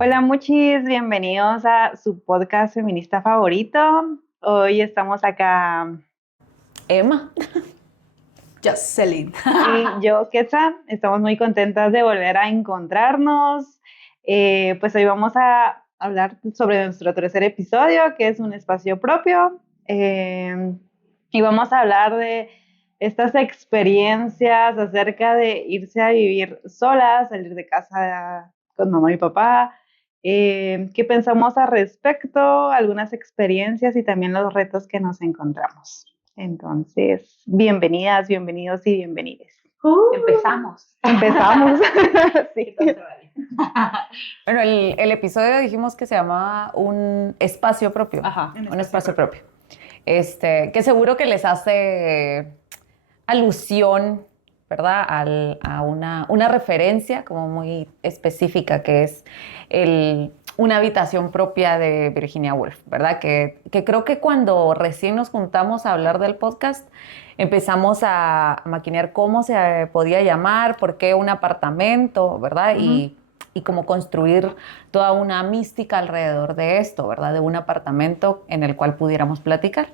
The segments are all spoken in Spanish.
Hola muchis, bienvenidos a su podcast feminista favorito. Hoy estamos acá Emma. Jocelyn. y yo, Ketsa, estamos muy contentas de volver a encontrarnos. Pues hoy vamos a hablar sobre nuestro tercer episodio, que es un espacio propio. Y vamos a hablar de estas experiencias acerca de irse a vivir sola, salir de casa con mamá y papá. ¿Qué pensamos al respecto? Algunas experiencias y también los retos que nos encontramos. Entonces, bienvenidas, bienvenidos y bienvenides. Empezamos. Empezamos. Sí. Bueno, el episodio dijimos que se llamaba Un espacio propio. Ajá. Un espacio propio. Que seguro que les hace alusión, ¿verdad? A una referencia como muy específica que es una habitación propia de Virginia Woolf, ¿verdad? Que creo que cuando recién nos juntamos a hablar del podcast, empezamos a maquinear cómo se podía llamar, por qué un apartamento, ¿verdad? Y cómo construir toda una mística alrededor de esto, ¿verdad? De un apartamento en el cual pudiéramos platicar.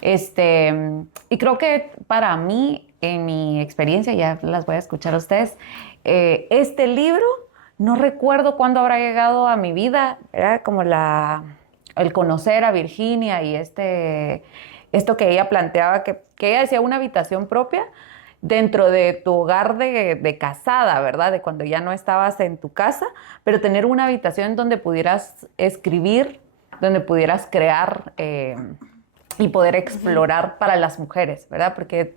Y creo que para mí, en mi experiencia, ya las voy a escuchar a ustedes, este libro, no recuerdo cuándo habrá llegado a mi vida, era como el conocer a Virginia y esto que ella planteaba, que ella decía una habitación propia dentro de tu hogar de casada, ¿verdad? De cuando ya no estabas en tu casa, pero tener una habitación donde pudieras escribir, donde pudieras crear y poder explorar para las mujeres, ¿verdad? Porque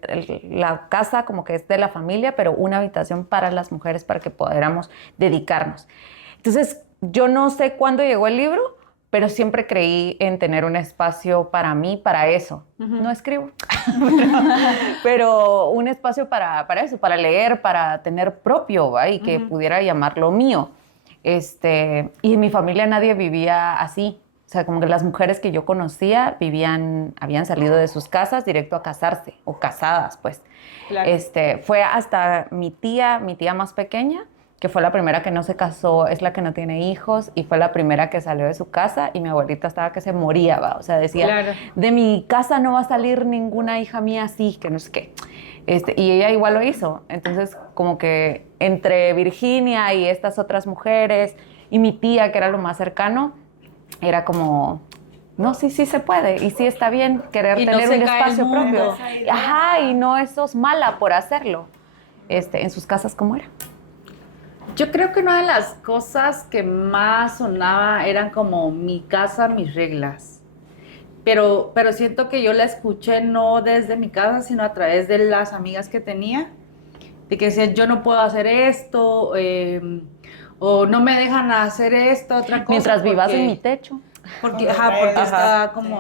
la casa como que es de la familia, pero una habitación para las mujeres para que podamos dedicarnos. Entonces, yo no sé cuándo llegó el libro, pero siempre creí en tener un espacio para mí, para eso. No escribo, pero un espacio para eso, para leer, para tener propio, ¿va? Y que pudiera llamarlo mío. Y en mi familia nadie vivía así. O sea, como que las mujeres que yo conocía habían salido de sus casas directo a casarse, o casadas, pues. Claro. Fue hasta mi tía más pequeña, que fue la primera que no se casó, es la que no tiene hijos, y fue la primera que salió de su casa, y mi abuelita estaba que se moría, ¿va? O sea, decía, Claro. de mi casa no va a salir ninguna hija mía así, que no sé qué. Y ella igual lo hizo. Entonces, como que entre Virginia y estas otras mujeres, y mi tía, que era lo más cercano, era como, no, sí se puede, y sí está bien querer Y no tener se un cae el espacio mundo. propio. Ajá, y no sos mala por hacerlo. En sus casas, ¿cómo era? Yo creo que una de las cosas que más sonaba eran como mi casa, mis reglas. Pero siento que yo la escuché no desde mi casa, sino a través de las amigas que tenía, de que decían, yo no puedo hacer esto, o no me dejan hacer esta otra cosa. Mientras vivas en mi techo. Porque está como...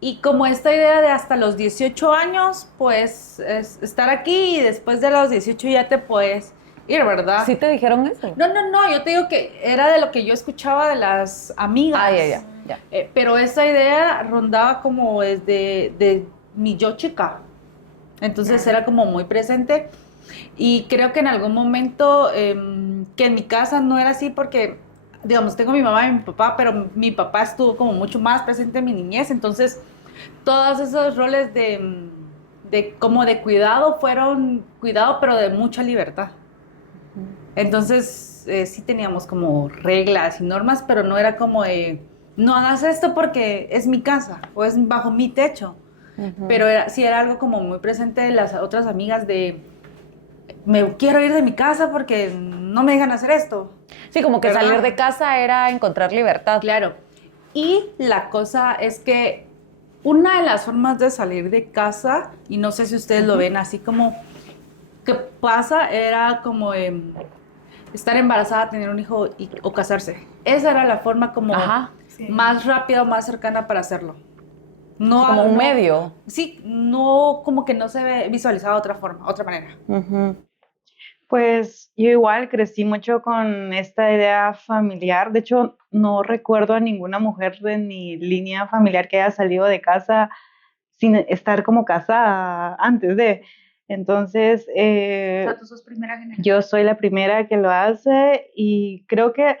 Y como esta idea de hasta los 18 años, pues estar aquí y después de los 18 ya te puedes ir, ¿verdad? ¿Sí te dijeron eso? No, yo te digo que era de lo que yo escuchaba de las amigas. Ah, ya. Pero esa idea rondaba como desde de mi yo chica. Entonces era como muy presente. Y creo que en algún momento, que en mi casa no era así porque, digamos, tengo mi mamá y mi papá, pero mi papá estuvo como mucho más presente en mi niñez. Entonces, todos esos roles de como de cuidado fueron cuidado, pero de mucha libertad. Entonces, sí teníamos como reglas y normas, pero no era como de, no hagas esto porque es mi casa o es bajo mi techo. Pero sí era algo como muy presente de las otras amigas de, me quiero ir de mi casa porque no me dejan hacer esto. Sí, como que ¿verdad? salir de casa era encontrar libertad. Claro. Y la cosa es que una de las formas de salir de casa, y no sé si ustedes lo ven así como que pasa, era como estar embarazada, tener un hijo o casarse. Esa era la forma como más rápida o más cercana para hacerlo. No, como un medio. Sí, no, como que no se ve visualizado de otra forma, otra manera. Pues yo igual crecí mucho con esta idea familiar. De hecho, no recuerdo a ninguna mujer de mi línea familiar que haya salido de casa sin estar como casada antes de. Entonces, O sea, tú sos primera generación. yo soy la primera que lo hace y creo que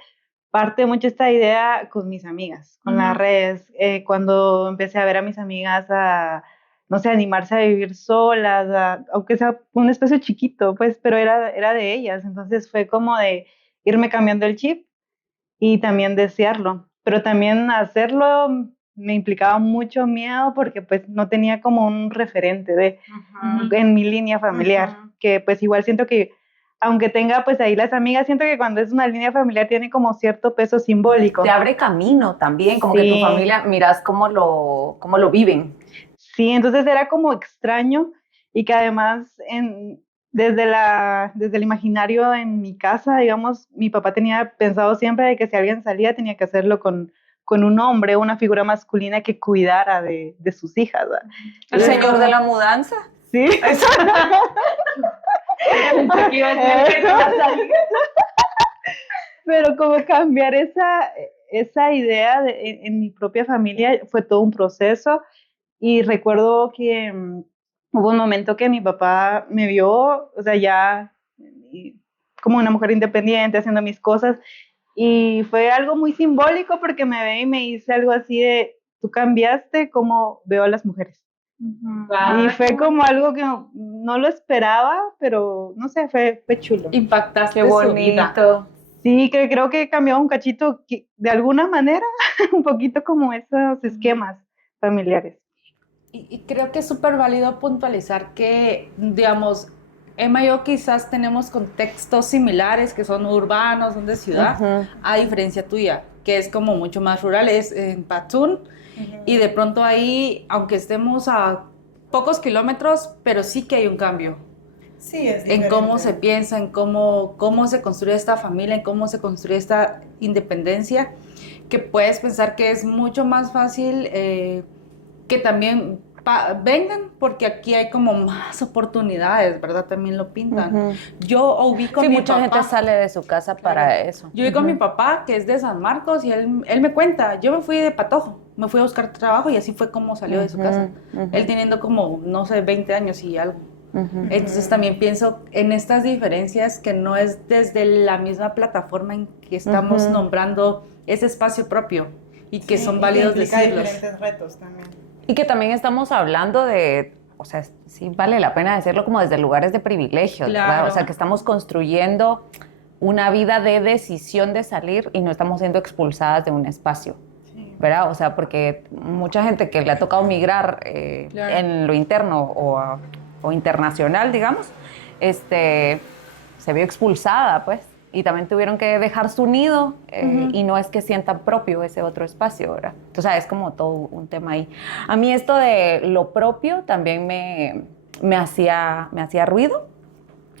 parte mucho esta idea con mis amigas, con las redes, cuando empecé a ver a mis amigas a, no sé, animarse a vivir solas, aunque sea un espacio chiquito, pues, pero era de ellas, entonces fue como de irme cambiando el chip y también desearlo, pero también hacerlo me implicaba mucho miedo porque pues no tenía como un referente en mi línea familiar, que pues igual siento que aunque tenga pues ahí las amigas, siento que cuando es una línea familiar tiene como cierto peso simbólico. Te abre camino también, como que tu familia, miras cómo lo viven. Sí, entonces era como extraño y que además desde el imaginario en mi casa, digamos, mi papá tenía pensado siempre de que si alguien salía tenía que hacerlo con un hombre, una figura masculina que cuidara de sus hijas. ¿Verdad? El señor de la mudanza. Sí. Pero como cambiar esa idea en mi propia familia fue todo un proceso y recuerdo que hubo un momento que mi papá me vio, o sea, ya como una mujer independiente haciendo mis cosas y fue algo muy simbólico porque me ve y me dice algo así de, tú cambiaste como veo a las mujeres. Y fue como algo que no lo esperaba, pero no sé, fue chulo. Impactaste Qué su vida. bonito. Sí, creo que cambió un cachito, de alguna manera, un poquito como esos esquemas familiares. Y creo que es súper válido puntualizar que, digamos, Emma y yo quizás tenemos contextos similares que son urbanos, son de ciudad, a diferencia tuya, que es como mucho más rural, es en Patún, y de pronto ahí, aunque estemos a pocos kilómetros, pero sí que hay un cambio. Sí, es en cómo se piensa, en cómo se construye esta familia, en cómo se construye esta independencia, que puedes pensar que es mucho más fácil que también vengan, porque aquí hay como más oportunidades, ¿verdad? También lo pintan. Yo vi con mi mucha papá, gente sale de su casa para eso. Yo vi con mi papá, que es de San Marcos, y él me cuenta, yo me fui de Patojo, me fui a buscar trabajo y así fue como salió de su casa. Él teniendo como, no sé, 20 años y algo. Entonces también pienso en estas diferencias que no es desde la misma plataforma en que estamos nombrando ese espacio propio y que son válidos decirlos. Diferentes retos también. Y que también estamos hablando de, o sea, sí vale la pena decirlo como desde lugares de privilegio, ¿verdad? O sea, que estamos construyendo una vida de decisión de salir y no estamos siendo expulsadas de un espacio, ¿verdad? O sea, porque mucha gente que le ha tocado migrar en lo interno o internacional, digamos, se vio expulsada, pues, y también tuvieron que dejar su nido y no es que sientan propio ese otro espacio, ¿verdad? Entonces, es como todo un tema ahí. A mí esto de lo propio también me hacía ruido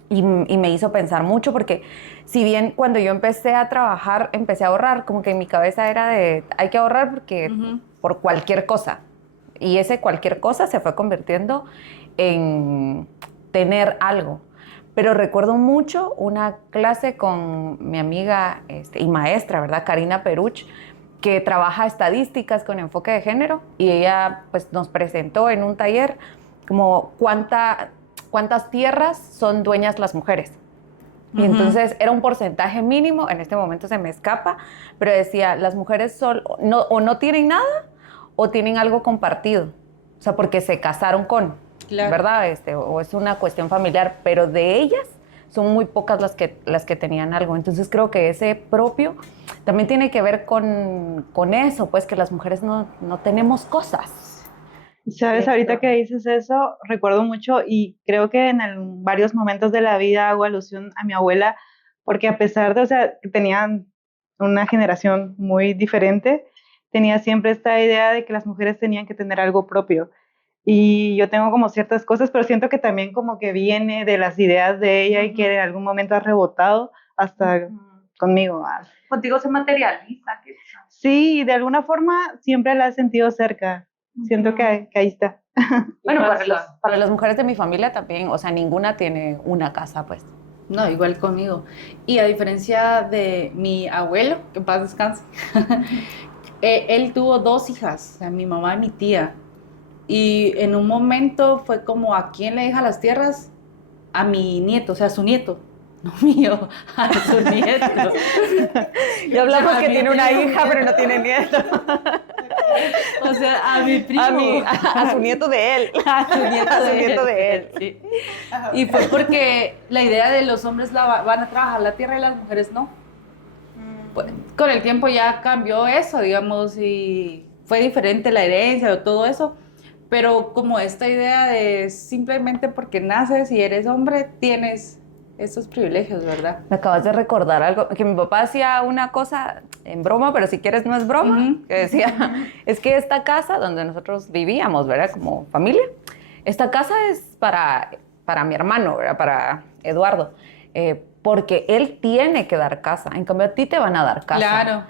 y me hizo pensar mucho porque si bien cuando yo empecé a trabajar, empecé a ahorrar, como que en mi cabeza era de, hay que ahorrar porque por cualquier cosa. Y ese cualquier cosa se fue convirtiendo en tener algo. Pero recuerdo mucho una clase con mi amiga y maestra, ¿verdad? Karina Peruch, que trabaja estadísticas con enfoque de género y ella pues, nos presentó en un taller como cuántas tierras son dueñas las mujeres. Y entonces era un porcentaje mínimo, en este momento se me escapa, pero decía, las mujeres o no tienen nada o tienen algo compartido. O sea, porque se casaron con, ¿verdad? O es una cuestión familiar, pero de ellas son muy pocas las que tenían algo. Entonces creo que ese propio también tiene que ver con eso, pues que las mujeres no tenemos cosas. Sabes, ahorita que dices eso, recuerdo mucho y creo que en varios momentos de la vida hago alusión a mi abuela, porque a pesar de, o sea, que tenían una generación muy diferente, tenía siempre esta idea de que las mujeres tenían que tener algo propio. Y yo tengo como ciertas cosas, pero siento que también como que viene de las ideas de ella y que en algún momento ha rebotado hasta conmigo. Contigo se materializa. Sí, de alguna forma siempre la he sentido cerca. Siento que ahí está. Bueno, para las mujeres de mi familia también, o sea, ninguna tiene una casa, pues. No, igual conmigo. Y a diferencia de mi abuelo, que en paz descanse, él tuvo 2 hijas, o sea, mi mamá y mi tía. Y en un momento fue como, ¿a quién le deja las tierras? A mi nieto, o sea, a su nieto. no mío, a su nieto. Ya hablamos O sea, que a mi tiene una primo. hija, pero no tiene nieto. O sea, a mi primo. A su nieto de él. A su nieto, A su nieto de él. Sí. Y fue porque la idea de los hombres van a trabajar la tierra y las mujeres no. Pues, con el tiempo ya cambió eso, digamos, y fue diferente la herencia o todo eso. Pero como esta idea de simplemente porque naces y eres hombre, tienes estos privilegios, ¿verdad? Me acabas de recordar algo, que mi papá hacía una cosa en broma, pero si quieres no es broma, Ujú. que decía, es que esta casa donde nosotros vivíamos, ¿verdad? Como familia, esta casa es para mi hermano, ¿verdad? Para Eduardo, porque él tiene que dar casa, en cambio a ti te van a dar casa. Claro.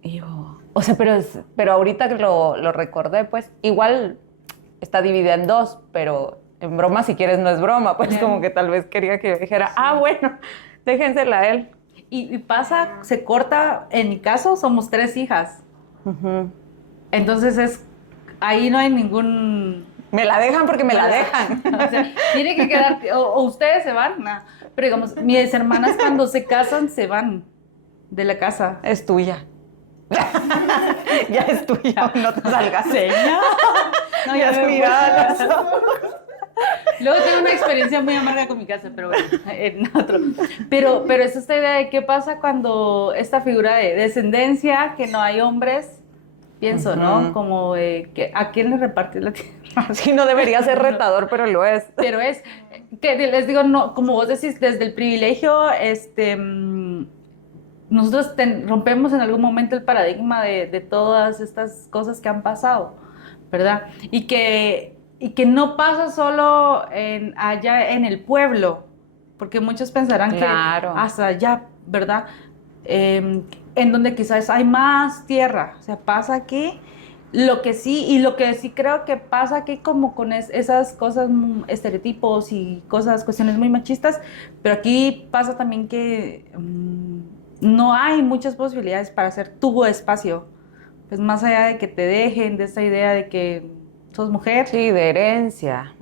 Y yo, o sea, pero ahorita que lo recordé, pues igual está dividida en dos, pero en broma si quieres no es broma, pues Claro. como que tal vez quería que yo dijera, bueno, déjensela a él. Y pasa, se corta, en mi caso somos 3 hijas. Ujú. Entonces ahí no hay ningún... Me la dejan porque me la dejan. O sea, tiene que quedar, o ustedes se van, nah. Pero digamos, mis hermanas cuando se casan se van de la casa. Es tuya. Ya es tuya, no te salgas. No, Ya ya has me mirado los voy. Luego tengo una experiencia muy amarga con mi casa, pero bueno, en otro. Pero es esta idea de qué pasa cuando esta figura de descendencia, que no hay hombres, pienso, ¿no? Ujú. Como que ¿a quién le repartes la tierra? Sí, no debería ser retador, pero lo es. Pero es, que les digo, no, como vos decís, desde el privilegio, nosotros rompemos en algún momento el paradigma de todas estas cosas que han pasado, ¿verdad? Y que no pasa solo allá en el pueblo, porque muchos pensarán Claro. que hasta allá, ¿verdad? En donde quizás hay más tierra, o sea, pasa aquí. Lo que sí creo que pasa aquí como con esas cosas, estereotipos y cuestiones muy machistas, pero aquí pasa también que no hay muchas posibilidades para hacer tu espacio, pues más allá de que te dejen, de esta idea de que sos mujer, Sí, de herencia.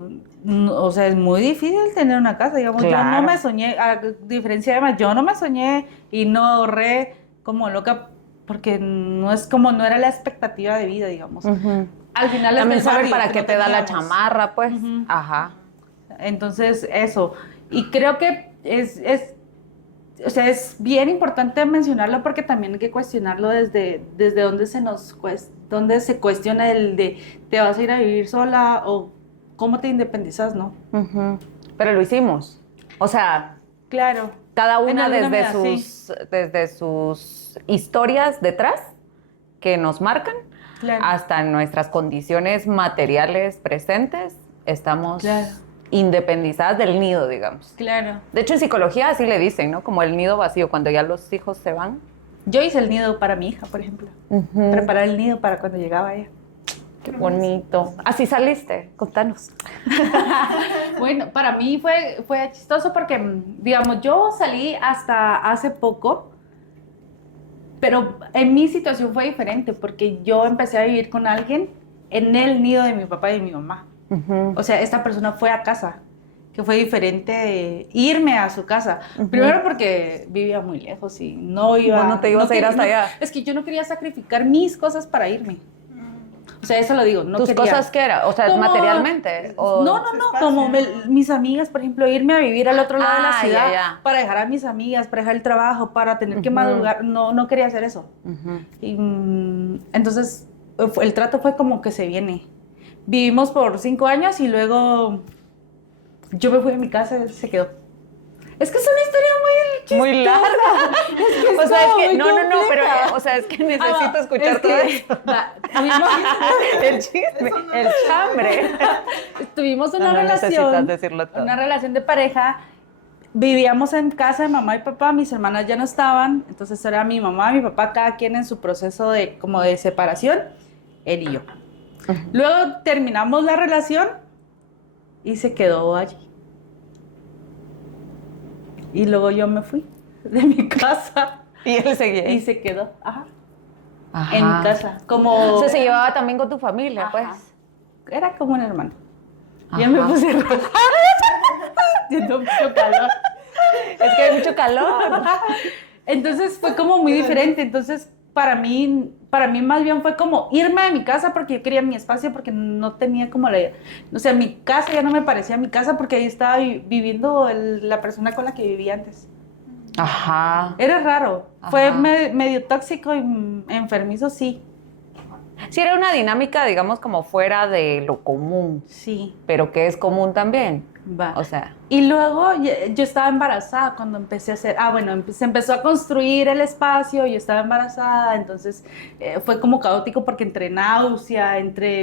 o sea, es muy difícil tener una casa, digamos, yo Claro. no me soñé, a diferencia de más, yo no me soñé y no ahorré como loca, porque no era la expectativa de vida, digamos. Ujú. Al final es También saber necesario, para que qué no te da la teníamos. chamarra, pues. Ujú. Ajá. Entonces, eso. Y creo que o sea, es bien importante mencionarlo porque también hay que cuestionarlo desde donde se cuestiona el de te vas a ir a vivir sola o cómo te independizas, ¿no? Ujú. Pero lo hicimos. O sea, Claro. cada En una alguna desde medida, desde sus historias detrás que nos marcan, Claro. hasta nuestras condiciones materiales presentes, estamos Claro. independizadas del nido, digamos. Claro. De hecho, en psicología así le dicen, ¿no? Como el nido vacío, cuando ya los hijos se van. Yo hice el nido para mi hija, por ejemplo. Preparar el nido para cuando llegaba ella. Qué bonito. Así saliste, contanos. Bueno, para mí fue chistoso porque, digamos, yo salí hasta hace poco, pero en mi situación fue diferente porque yo empecé a vivir con alguien en el nido de mi papá y de mi mamá. Ujú. O sea, esta persona fue a casa, que fue diferente de irme a su casa. Primero porque vivía muy lejos y no iba... Vos no te ibas a ir hasta allá. Es que yo no quería sacrificar mis cosas para irme. O sea, eso lo digo, no ¿Tus quería. cosas qué era? O sea, Como- materialmente. ¿O? No, como mis amigas, por ejemplo, irme a vivir al otro lado de la Ah, ciudad ya. para dejar a mis amigas, para dejar el trabajo, para tener que madrugar, no quería hacer eso. Ujú. Y, entonces, el trato fue como que se viene. Vivimos por 5 años y luego yo me fui de mi casa y se quedó. Es que es una historia Muy larga. O sea, es que, muy no, pero, compleja. o sea, es que necesito escuchar es todo que, esto. tuvimos, El chisme, el chambre. tuvimos una No necesitas relación, decirlo todo. una relación de pareja. Vivíamos en casa de mamá y papá, mis hermanas ya no estaban, entonces era mi mamá, mi papá, cada quien en su proceso de separación, él y yo. Luego terminamos la relación y se quedó allí. Y luego yo me fui de mi casa Y él seguía y ahí. se quedó, Ajá. en mi casa, como... O sea, se llevaba también con tu familia, Ajá. pues. Era como un hermano. Y Ajá. él me puse roja. Siento mucho calor. Es que hay mucho calor. Entonces fue como muy diferente. Entonces para mí más bien fue como irme de mi casa porque yo quería mi espacio, porque no tenía como o sea, mi casa ya no me parecía mi casa porque ahí estaba viviendo la persona con la que vivía antes. Ajá. Era raro. Ajá. Fue medio tóxico y enfermizo, sí. Sí, era una dinámica, digamos, como fuera de lo común, Sí. pero que es común también. Va. O sea, Y luego yo estaba embarazada cuando empecé a hacer, bueno, se empezó a construir el espacio, yo estaba embarazada, entonces fue como caótico porque entre náusea,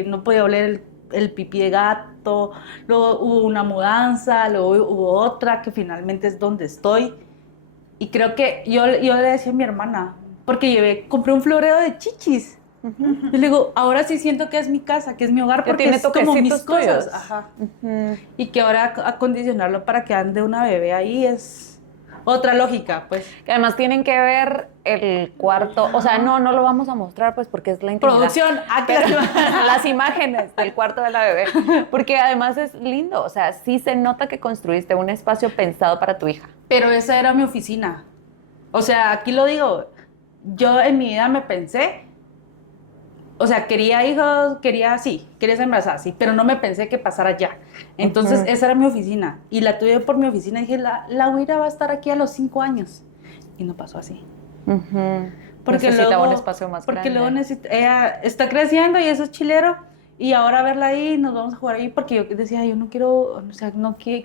no podía oler el pipí de gato, luego hubo una mudanza, luego hubo otra que finalmente es donde estoy. Y creo que yo le decía a mi hermana, porque compré un florero de chichis. Y le digo, ahora sí siento que es mi casa, que es mi hogar, que porque tiene es como mis toquecitos cosas. tuyos. Ajá. Ujú. Y que ahora acondicionarlo para que ande una bebé ahí es otra lógica, pues. Que además tienen que ver el cuarto, o sea, no lo vamos a mostrar pues porque es la intimidad. Producción, Pero las imágenes del cuarto de la bebé, porque además es lindo, o sea, sí se nota que construiste un espacio pensado para tu hija. Pero esa era mi oficina. O sea, aquí lo digo, yo en mi vida me pensé, o sea, quería hijos, quería ser embarazada, sí, pero no me pensé que pasara ya. Entonces, esa era mi oficina. Y la tuve por mi oficina y dije, la Huira va a estar aquí a los 5 años. Y no pasó así. Porque Necesitaba luego, un espacio más grande. Porque luego ella está creciendo y eso es chilero. Y ahora verla ahí, nos vamos a jugar ahí, porque yo decía, yo no quiero, o sea,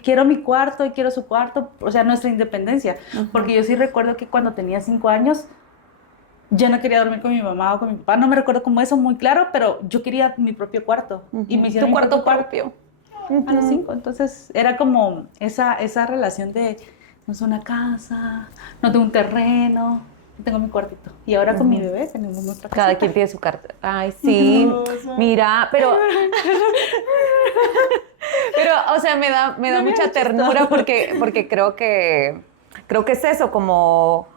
quiero mi cuarto y quiero su cuarto, o sea, nuestra independencia. Porque yo sí recuerdo que cuando tenía 5 años, yo no quería dormir con mi mamá o con mi papá, no me recuerdo como eso muy claro, pero yo quería mi propio cuarto. Y me hicieron tu mi cuarto propio a los 5. Entonces era como esa relación de, no es una casa, no tengo un terreno, tengo mi cuartito. Y ahora con mi bebé tenemos nuestra casa. Cada quien tiene su carta. Ay, sí. Mira, pero o sea, me da mucha ternura porque creo que es eso, como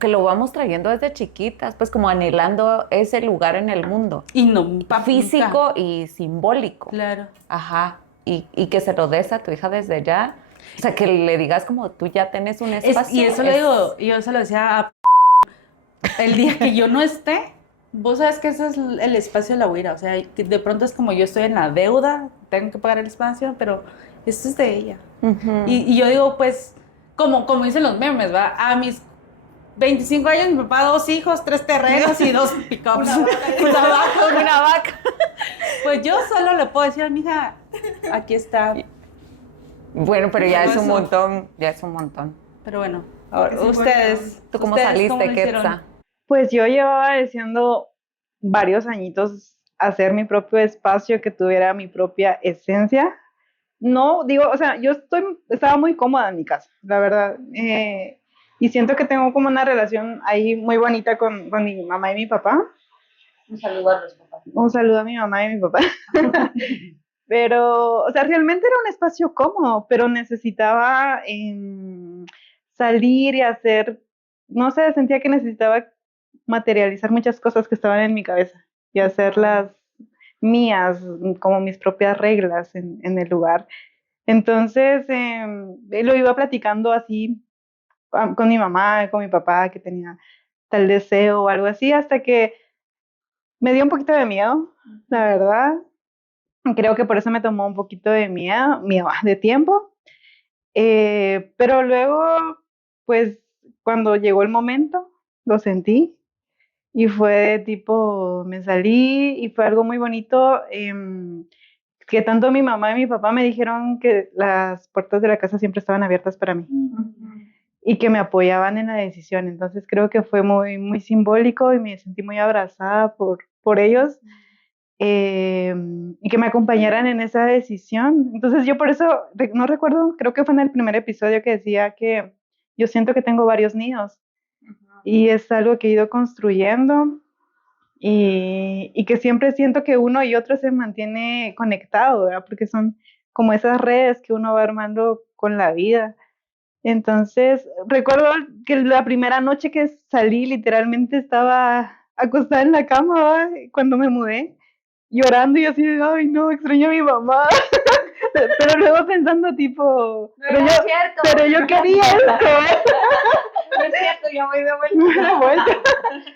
que lo vamos trayendo desde chiquitas, pues como anhelando ese lugar en el mundo. Y no, Físico y simbólico. Claro. Ajá. Y que se lo des a tu hija desde ya. O sea, que le digas como tú ya tienes un espacio. Y eso le digo, yo se lo decía el día que yo no esté, vos sabes que ese es el espacio de la Huira. O sea, que de pronto es como yo estoy en la deuda, tengo que pagar el espacio, pero esto es de ella. Y yo digo, pues, como dicen los memes, ¿va? A mis 25 años, mi papá 2 hijos, 3 terrenos y 2 pickups. Una vaca. Pues yo solo le puedo decir a mi hija, aquí está. Bueno, pero ya es un montón, Pero bueno, ahora, ustedes, ¿tú cómo ¿cómo saliste, lo hicieron? Quetza? Pues yo llevaba deseando varios añitos hacer mi propio espacio que tuviera mi propia esencia. No, digo, o sea, estaba muy cómoda en mi casa, la verdad. Y siento que tengo como una relación ahí muy bonita con mi mamá y mi papá. Un saludo a los papás. Un saludo a mi mamá y mi papá. Pero, o sea, realmente era un espacio cómodo, pero necesitaba salir y hacer, no sé, sentía que necesitaba materializar muchas cosas que estaban en mi cabeza y hacerlas mías, como mis propias reglas en el lugar. Entonces, lo iba platicando así con mi mamá, con mi papá, que tenía tal deseo o algo así, hasta que me dio un poquito de miedo, la verdad. Creo que por eso me tomó un poquito de miedo de tiempo. Pero luego, pues, cuando llegó el momento, lo sentí y fue tipo, me salí y fue algo muy bonito. Que tanto mi mamá y mi papá me dijeron que las puertas de la casa siempre estaban abiertas para mí y que me apoyaban en la decisión. Entonces creo que fue muy, muy simbólico y me sentí muy abrazada por ellos. Y que me acompañaran en esa decisión. Entonces yo por eso, no recuerdo, creo que fue en el primer episodio que decía que yo siento que tengo varios nidos y es algo que he ido construyendo y que siempre siento que uno y otro se mantiene conectado, ¿verdad? Porque son como esas redes que uno va armando con la vida. Entonces recuerdo que la primera noche que salí literalmente estaba acostada en la cama, ¿verdad? Cuando me mudé llorando y así, ay no, extraño a mi mamá. Pero luego pensando tipo, No es cierto. pero yo quería esto. No es cierto, yo voy de Una vuelta.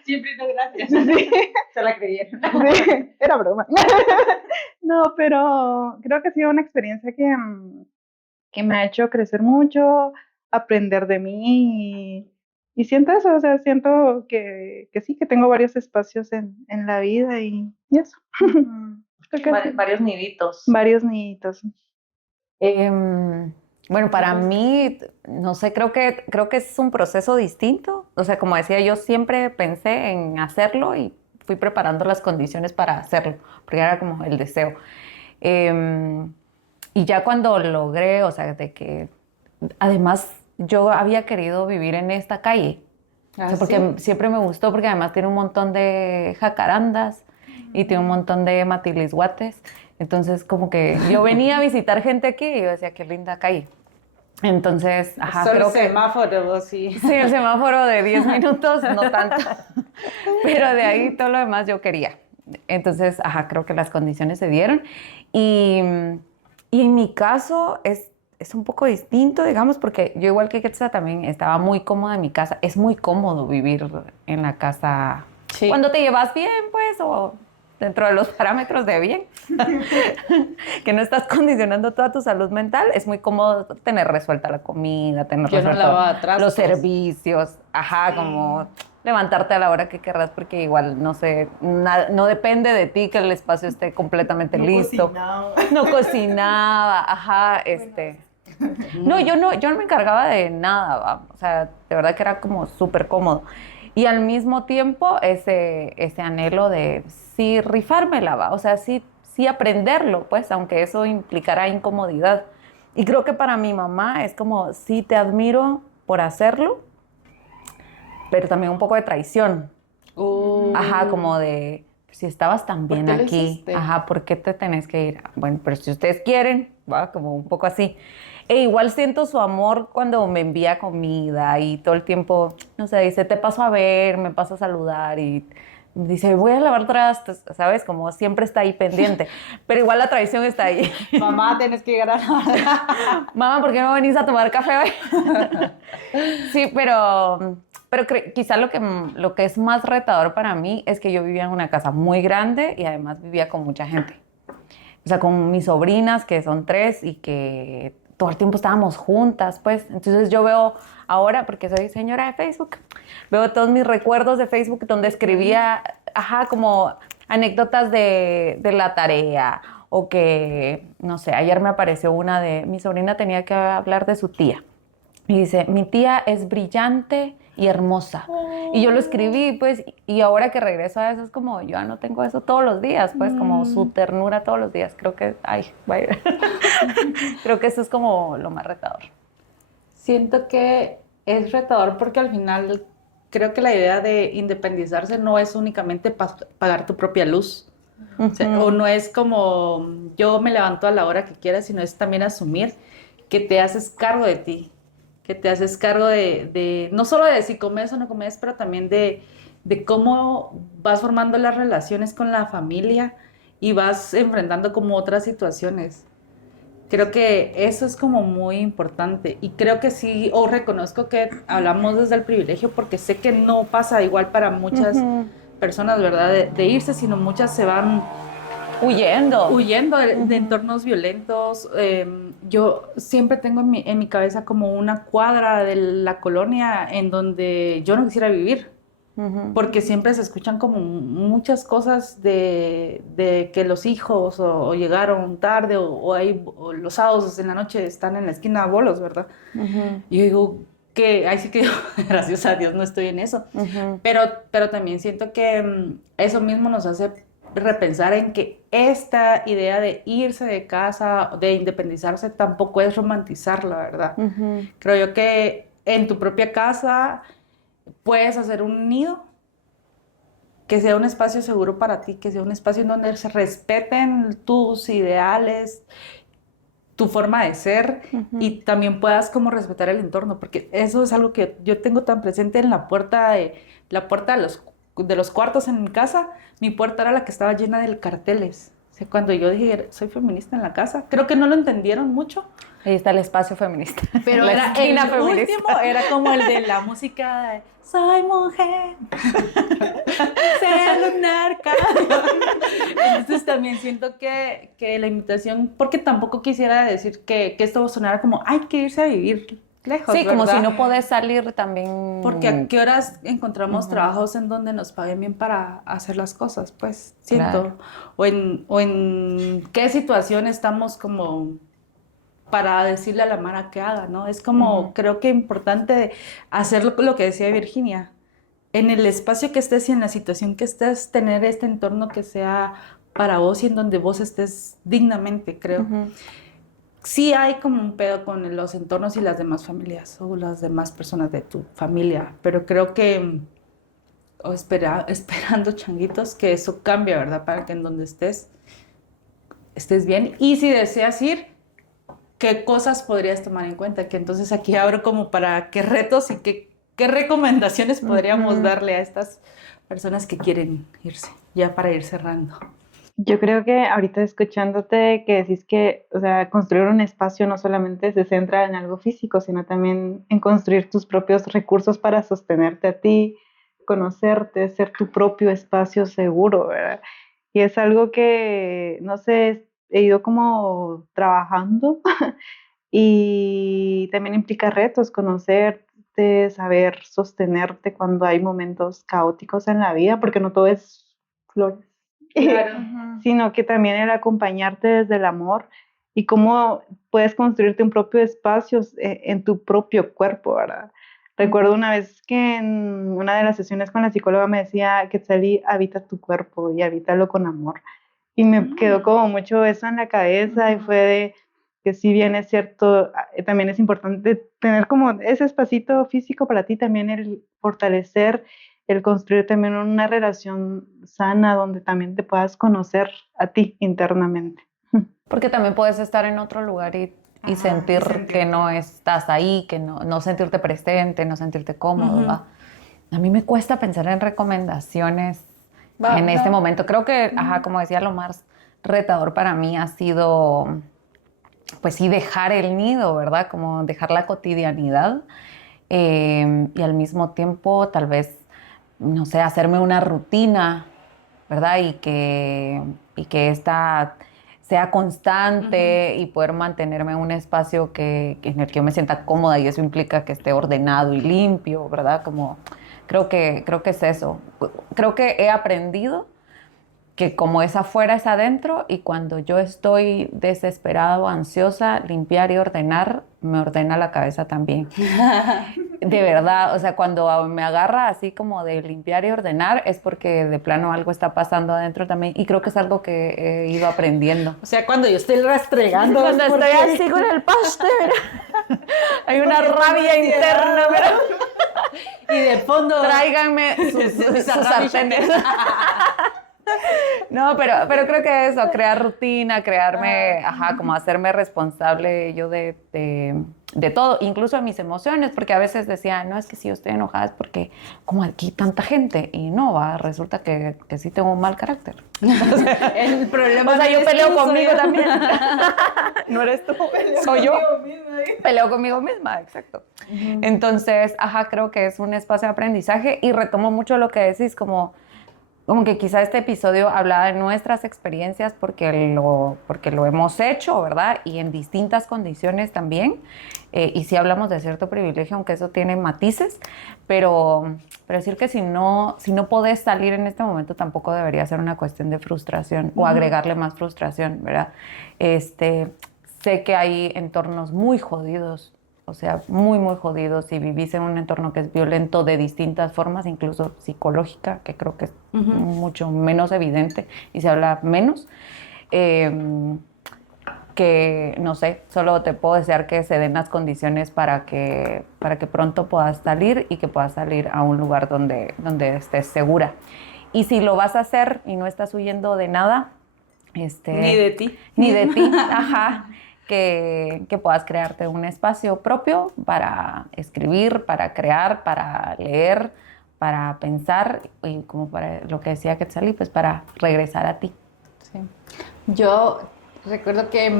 Siempre no, gracias. Sí, Se la creyeron. sí, era broma. No, pero creo que ha sido una experiencia que me ha hecho crecer mucho, aprender de mí y siento eso, o sea, siento que sí, que tengo varios espacios en la vida y eso. Creo que sí. Varios niditos. Varios niñitos. Bueno, para mí, no sé, creo que es un proceso distinto. O sea, como decía, yo siempre pensé en hacerlo y fui preparando las condiciones para hacerlo, porque era como el deseo. Y ya cuando logré, o sea, de que además yo había querido vivir en esta calle, o sea, porque siempre me gustó, porque además tiene un montón de jacarandas y tiene un montón de matilisguates. Entonces, como que yo venía a visitar gente aquí y yo decía, qué linda calle. Entonces, ajá, Solo creo que... semáforo, sí. Sí, el semáforo de 10 minutos, no tanto. Pero de ahí todo lo demás yo quería. Entonces, ajá, creo que las condiciones se dieron. Y en mi caso es un poco distinto, digamos, porque yo igual que Quetzal también estaba muy cómoda en mi casa. Es muy cómodo vivir en la casa Sí. cuando te llevas bien, pues, o dentro de los parámetros de bien, que no estás condicionando toda tu salud mental, es muy cómodo tener resuelta la comida, tener Yo no resuelta lavaba trastos. los servicios, ajá, como levantarte a la hora que querrás, porque igual, no sé, no depende de ti que el espacio esté completamente listo. Cocinaba. No cocinaba, ajá, No, yo no me encargaba de nada, ¿va? O sea, de verdad que era como súper cómodo. Y al mismo tiempo ese anhelo de sí rifármela, ¿va? O sea, sí aprenderlo, pues, aunque eso implicara incomodidad. Y creo que para mi mamá es como, sí te admiro por hacerlo, pero también un poco de traición. Ajá, como de, si estabas tan ¿Por bien qué lo aquí, hiciste? ajá, ¿por qué te tenés que ir? Bueno, pero si ustedes quieren, va, como un poco así. E igual siento su amor cuando me envía comida y todo el tiempo, no sé, dice, te paso a ver, me paso a saludar y dice, voy a lavar trastes, ¿sabes? Como siempre está ahí pendiente. Pero igual la traición está ahí. Mamá, tienes que llegar a la... Mamá, ¿por qué no venís a tomar café hoy? Sí, pero quizá lo que es más retador para mí es que yo vivía en una casa muy grande y además vivía con mucha gente. O sea, con mis sobrinas, que son 3 y que todo el tiempo estábamos juntas, pues. Entonces yo veo ahora, porque soy señora de Facebook, veo todos mis recuerdos de Facebook donde escribía, ajá, como anécdotas de la tarea o que, no sé, ayer me apareció una de, mi sobrina tenía que hablar de su tía. Y dice, mi tía es brillante y hermosa. Y yo lo escribí, pues, y ahora que regreso a eso es como, yo ya no tengo eso todos los días, pues, como su ternura todos los días. Creo que, vaya. Creo que eso es como lo más retador. Siento que es retador porque al final creo que la idea de independizarse no es únicamente pagar tu propia luz. O sea, o no es como yo me levanto a la hora que quiera, sino es también asumir que te haces cargo de ti, que te haces cargo de no solo de si comes o no comes, pero también de cómo vas formando las relaciones con la familia y vas enfrentando como otras situaciones. Creo que eso es como muy importante y creo que sí, o reconozco que hablamos desde el privilegio porque sé que no pasa igual para muchas personas, ¿verdad? De irse, sino muchas se van Huyendo. de entornos violentos. Yo siempre tengo en mi cabeza como una cuadra de la colonia en donde yo no quisiera vivir. Porque siempre se escuchan como muchas cosas de que los hijos o llegaron tarde o los sábados en la noche están en la esquina bolos, ¿verdad? Y yo digo que, ahí sí que gracias a Dios no estoy en eso. Pero también siento que eso mismo nos hace repensar en que esta idea de irse de casa, de independizarse, tampoco es romantizarla, ¿verdad? Creo yo que en tu propia casa puedes hacer un nido que sea un espacio seguro para ti, que sea un espacio en donde se respeten tus ideales, tu forma de ser y también puedas como respetar el entorno, porque eso es algo que yo tengo tan presente en la puerta de los cuartos en mi casa. Mi puerta era la que estaba llena de carteles. sea, cuando yo dije, soy feminista en la casa, creo que no lo entendieron mucho. Ahí está el espacio feminista. Pero La era el esquina feminista. último, era como el de la música de soy mujer, ser lunarca. Entonces también siento que la invitación, porque tampoco quisiera decir que esto sonara como hay que irse a vivir lejos, Sí, como ¿verdad? si no podés salir también. Porque a qué horas encontramos trabajos en donde nos paguen bien para hacer las cosas, pues siento. Claro. O en qué situación estamos como para decirle a la Mara que haga, ¿no? Es como, creo que importante hacer lo que decía Virginia. En el espacio que estés y en la situación que estés, tener este entorno que sea para vos y en donde vos estés dignamente, creo. Sí hay como un pedo con los entornos y las demás familias o las demás personas de tu familia, pero creo que, esperando changuitos, que eso cambie, ¿verdad? Para que en donde estés bien. Y si deseas ir, ¿qué cosas podrías tomar en cuenta? Que entonces aquí abro como para qué retos y qué recomendaciones podríamos darle a estas personas que quieren irse, ya para ir cerrando. Yo creo que ahorita escuchándote que decís que, o sea, construir un espacio no solamente se centra en algo físico, sino también en construir tus propios recursos para sostenerte a ti, conocerte, ser tu propio espacio seguro, ¿verdad? Y es algo que, no sé, he ido como trabajando y también implica retos, conocerte, saber sostenerte cuando hay momentos caóticos en la vida, porque no todo es flores. Claro. Sino que también el acompañarte desde el amor y cómo puedes construirte un propio espacio en tu propio cuerpo, ¿verdad? Recuerdo una vez que en una de las sesiones con la psicóloga me decía, Quetzalí, habita tu cuerpo y habítalo con amor. Y me quedó como mucho eso en la cabeza y fue de que si bien es cierto, también es importante tener como ese espacito físico para ti, también el fortalecer, el construir también una relación sana donde también te puedas conocer a ti internamente. Porque también puedes estar en otro lugar y sentir que no estás ahí, que no sentirte presente, no sentirte cómodo, ¿va? A mí me cuesta pensar en recomendaciones en este momento. Creo que, como decía, lo más retador para mí ha sido, pues sí, dejar el nido, ¿verdad? Como dejar la cotidianidad y al mismo tiempo tal vez, no sé, hacerme una rutina, ¿verdad? Y que esta sea constante y poder mantenerme en un espacio en el que yo me sienta cómoda, y eso implica que esté ordenado y limpio, ¿verdad? Como creo que es eso. Creo que he aprendido que como es afuera es adentro, y cuando yo estoy desesperada o ansiosa, limpiar y ordenar me ordena la cabeza también. De verdad, o sea, cuando me agarra así como de limpiar y ordenar es porque de plano algo está pasando adentro también, y creo que es algo que he ido aprendiendo. O sea, cuando yo estoy rastregando. Cuando estoy así con el paste, hay una rabia interna, ¿verdad? Y de fondo Tráiganme sus sartenes. No, pero creo que eso, crear rutina, crearme, como hacerme responsable yo de todo, incluso de mis emociones, porque a veces decía, no, es que si yo estoy enojada es porque como aquí tanta gente, y no, resulta que sí tengo un mal carácter. el problema. O sea, yo peleo conmigo también. No eres tú, soy yo. Peleo conmigo misma, exacto. Entonces, creo que es un espacio de aprendizaje, y retomo mucho lo que decís, como que quizá este episodio hablaba de nuestras experiencias porque lo hemos hecho, ¿verdad? Y en distintas condiciones también. Y sí hablamos de cierto privilegio, aunque eso tiene matices, pero decir que si no podés salir en este momento tampoco debería ser una cuestión de frustración o agregarle más frustración, ¿verdad? Sé que hay entornos muy jodidos, o sea, muy, muy jodidos, y vivís en un entorno que es violento de distintas formas, incluso psicológica, que creo que es mucho menos evidente y se habla menos. Que, no sé, solo te puedo desear que se den las condiciones para que pronto puedas salir, y que puedas salir a un lugar donde estés segura. Y si lo vas a hacer y no estás huyendo de nada, Ni de ti. Ni de ti, que puedas crearte un espacio propio para escribir, para crear, para leer, para pensar, y como para lo que decía Quetzalí, pues para regresar a ti. Sí. Yo recuerdo que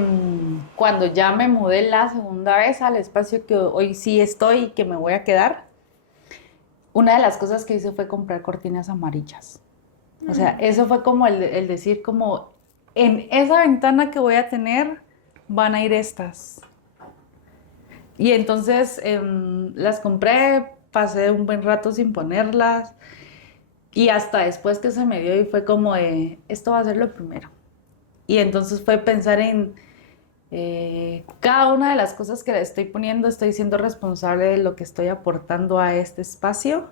cuando ya me mudé la segunda vez al espacio que hoy sí estoy y que me voy a quedar, una de las cosas que hice fue comprar cortinas amarillas. O sea, eso fue como el decir como, en esa ventana que voy a tener van a ir estas. Y entonces las compré, pasé un buen rato sin ponerlas y hasta después que se me dio y fue como de, esto va a ser lo primero. Y entonces fue pensar en cada una de las cosas que le estoy poniendo, estoy siendo responsable de lo que estoy aportando a este espacio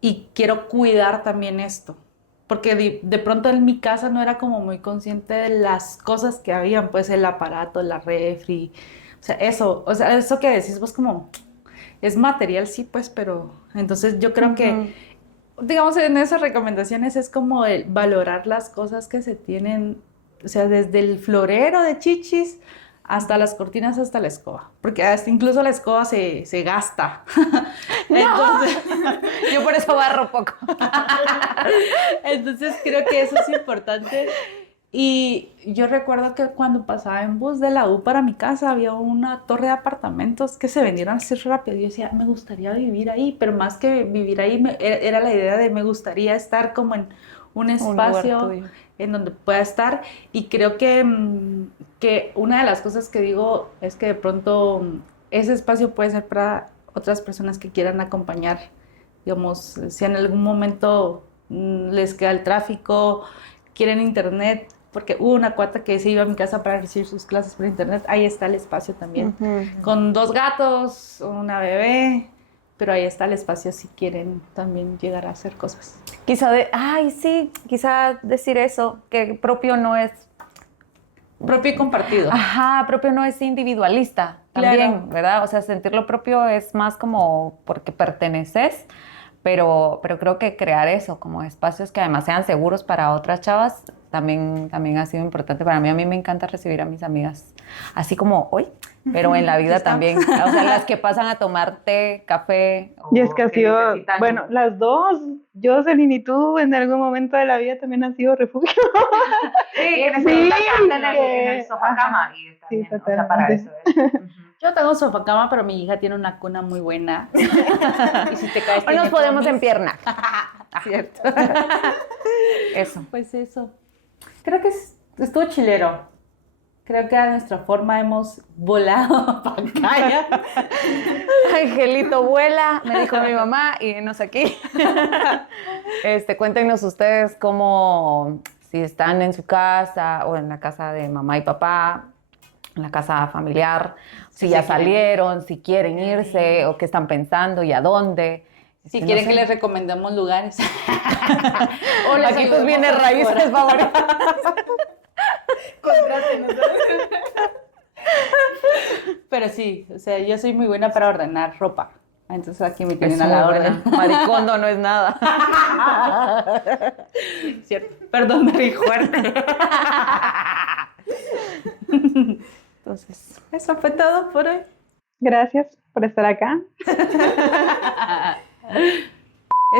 y quiero cuidar también esto. Porque de pronto en mi casa no era como muy consciente de las cosas que habían, pues el aparato, la refri, o sea, eso que decís vos como, es material, sí, pues, pero entonces yo creo que, digamos, en esas recomendaciones es como el valorar las cosas que se tienen, o sea, desde el florero de chichis hasta las cortinas, hasta la escoba, porque hasta incluso la escoba se gasta. Entonces, Yo por eso barro poco. entonces creo que eso es importante. Y yo recuerdo que cuando pasaba en bus de la U para mi casa había una torre de apartamentos que se vendieron así rápido. Yo decía, me gustaría vivir ahí, pero más que vivir ahí era la idea de me gustaría estar como en un espacio en donde pueda estar. Y creo que una de las cosas que digo es que de pronto ese espacio puede ser para otras personas que quieran acompañar. Digamos, si en algún momento les queda el tráfico, quieren internet, porque hubo una cuata que se iba a mi casa para recibir sus clases por internet, ahí está el espacio también, con 2 gatos, una bebé, pero ahí está el espacio si quieren también llegar a hacer cosas. Quizá decir eso, que propio no es, Propio y compartido. propio no es individualista también, Claro. ¿verdad? O sea, sentirlo propio es más como porque perteneces, pero creo que crear eso, como espacios que además sean seguros para otras chavas, también ha sido importante para mí. A mí me encanta recibir a mis amigas, así como hoy, pero en la vida también. O sea, las que pasan a tomar té, café. Y es que ha que sido, necesitan- bueno, las dos, Jocelyn y tú en algún momento de la vida también han sido refugio. Sí, que Sí, necesitan en que- el sofá cama. Y Sí, también, o sea, para totalmente. eso es. Yo tengo sofacama, pero mi hija tiene una cuna muy buena. Y si te caes, Hoy nos tiene podemos pomis. empiernar. Cierto. Eso. Pues eso. Creo que estuvo chilero. Creo que a nuestra forma hemos volado pantalla. Angelito vuela, me dijo mi mamá, y nos aquí. Cuéntenos ustedes cómo, si están en su casa o en la casa de mamá y papá, en la casa familiar, si ya salieron, si quieren irse o qué están pensando y a dónde. Si No quieren sé. que les recomendemos lugares. O les aquí pues viene raíces favoritas. Contrátenos. Pero sí, o sea, yo soy muy buena para ordenar ropa. Entonces aquí me Es tienen a muy la buena. orden. Maricondo no es nada. Cierto. Perdón, me rí fuerte. Entonces, Eso fue todo por hoy. Gracias por estar acá.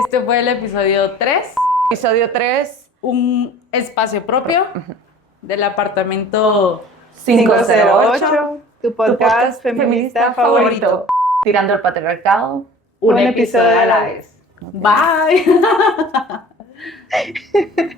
Este fue el episodio 3, episodio 3. un espacio propio del apartamento 508, tu podcast feminista favorito. Tirando el patriarcado. Un Un episodio episodio a la a la vez. Bye.